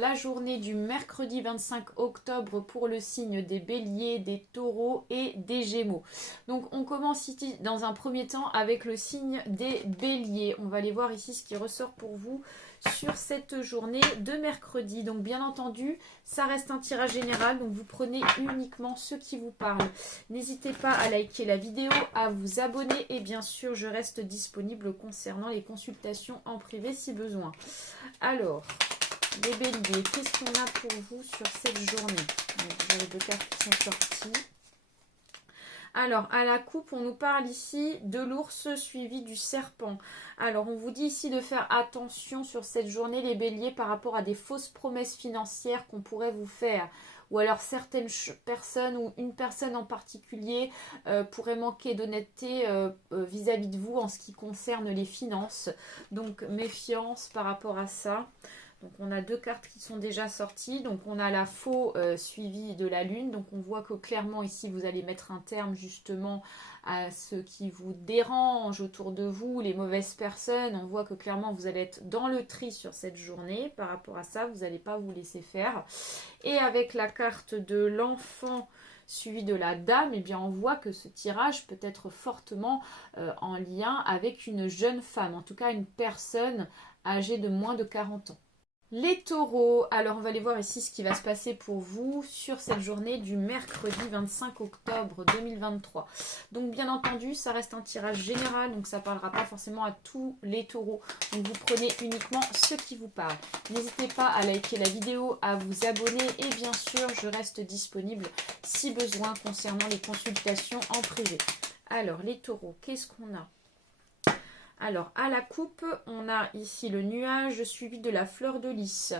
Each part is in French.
La journée du mercredi 25 octobre pour le signe des béliers, des taureaux et des gémeaux. Donc on commence ici dans un premier temps avec le signe des béliers. On va aller voir ici ce qui ressort pour vous sur cette journée de mercredi. Donc bien entendu, ça reste un tirage général, donc vous prenez uniquement ceux qui vous parlent. N'hésitez pas à liker la vidéo, à vous abonner et bien sûr je reste disponible concernant les consultations en privé si besoin. Alors, les béliers, qu'est-ce qu'on a pour vous sur cette journée? Donc, vous avez deux cartes qui sont sorties. Alors, à la coupe, on nous parle ici de l'ours suivi du serpent. Alors, on vous dit ici de faire attention sur cette journée, les béliers, par rapport à des fausses promesses financières qu'on pourrait vous faire. Ou alors, certaines personnes ou une personne en particulier pourrait manquer d'honnêteté vis-à-vis de vous en ce qui concerne les finances. Donc, méfiance par rapport à ça. Donc on a deux cartes qui sont déjà sorties. Donc on a la faux suivie de la lune. Donc on voit que clairement ici vous allez mettre un terme justement à ce qui vous dérange autour de vous, les mauvaises personnes. On voit que clairement vous allez être dans le tri sur cette journée. Par rapport à ça, vous n'allez pas vous laisser faire. Et avec la carte de l'enfant suivi de la dame, eh bien on voit que ce tirage peut être fortement en lien avec une jeune femme. En tout cas une personne âgée de moins de 40 ans. Les taureaux, alors on va aller voir ici ce qui va se passer pour vous sur cette journée du mercredi 25 octobre 2023. Donc bien entendu, ça reste un tirage général, donc ça ne parlera pas forcément à tous les taureaux. Donc vous prenez uniquement ceux qui vous parlent. N'hésitez pas à liker la vidéo, à vous abonner et bien sûr, je reste disponible si besoin concernant les consultations en privé. Alors les taureaux, qu'est-ce qu'on a ? Alors, à la coupe, on a ici le nuage suivi de la fleur de lys.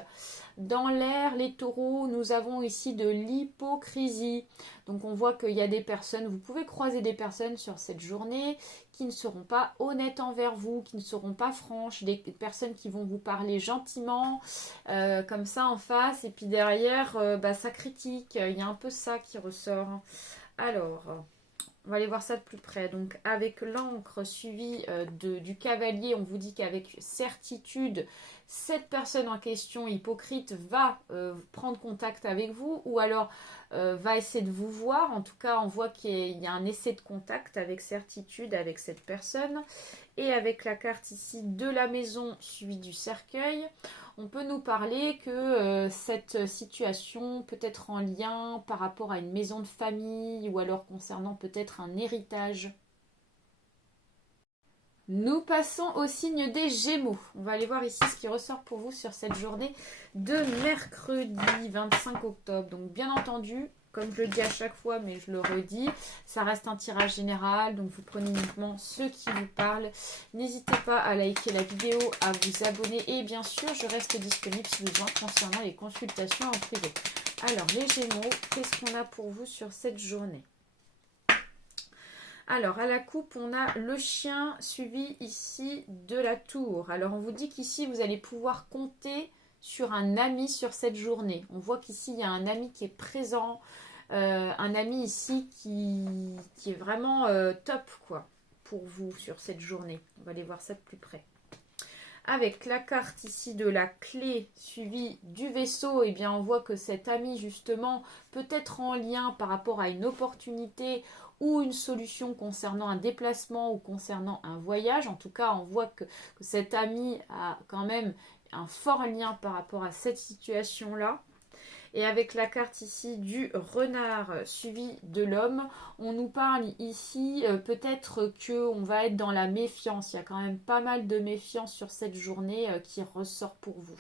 Dans l'air, les taureaux, nous avons ici de l'hypocrisie. Donc, on voit qu'il y a des personnes, vous pouvez croiser des personnes sur cette journée qui ne seront pas honnêtes envers vous, qui ne seront pas franches, des personnes qui vont vous parler gentiment, comme ça en face, et puis derrière, ça critique. Il y a un peu ça qui ressort. Alors... on va aller voir ça de plus près. Donc avec l'encre suivie du cavalier, on vous dit qu'avec certitude, cette personne en question hypocrite va prendre contact avec vous ou alors va essayer de vous voir. En tout cas, on voit qu'il y a un essai de contact avec certitude avec cette personne. Et avec la carte ici de la maison suivie du cercueil, on peut nous parler que cette situation peut être en lien par rapport à une maison de famille ou alors concernant peut-être un héritage. Nous passons au signe des Gémeaux. On va aller voir ici ce qui ressort pour vous sur cette journée de mercredi 25 octobre. Donc bien entendu, comme je le dis à chaque fois, mais je le redis, ça reste un tirage général, donc vous prenez uniquement ceux qui vous parlent. N'hésitez pas à liker la vidéo, à vous abonner et bien sûr, je reste disponible si besoin concernant les consultations en privé. Alors les Gémeaux, qu'est-ce qu'on a pour vous sur cette journée ? Alors, à la coupe, on a le chien suivi ici de la tour. Alors, on vous dit qu'ici, vous allez pouvoir compter sur un ami sur cette journée. On voit qu'ici, il y a un ami qui est présent. Un ami ici qui est vraiment top, quoi, pour vous sur cette journée. On va aller voir ça de plus près. Avec la carte ici de la clé suivie du vaisseau, eh bien on voit que cet ami justement peut être en lien par rapport à une opportunité ou une solution concernant un déplacement ou concernant un voyage. En tout cas, on voit que cet ami a quand même un fort lien par rapport à cette situation-là. Et avec la carte ici du renard suivi de l'homme, on nous parle ici peut-être qu'on va être dans la méfiance. Il y a quand même pas mal de méfiance sur cette journée qui ressort pour vous.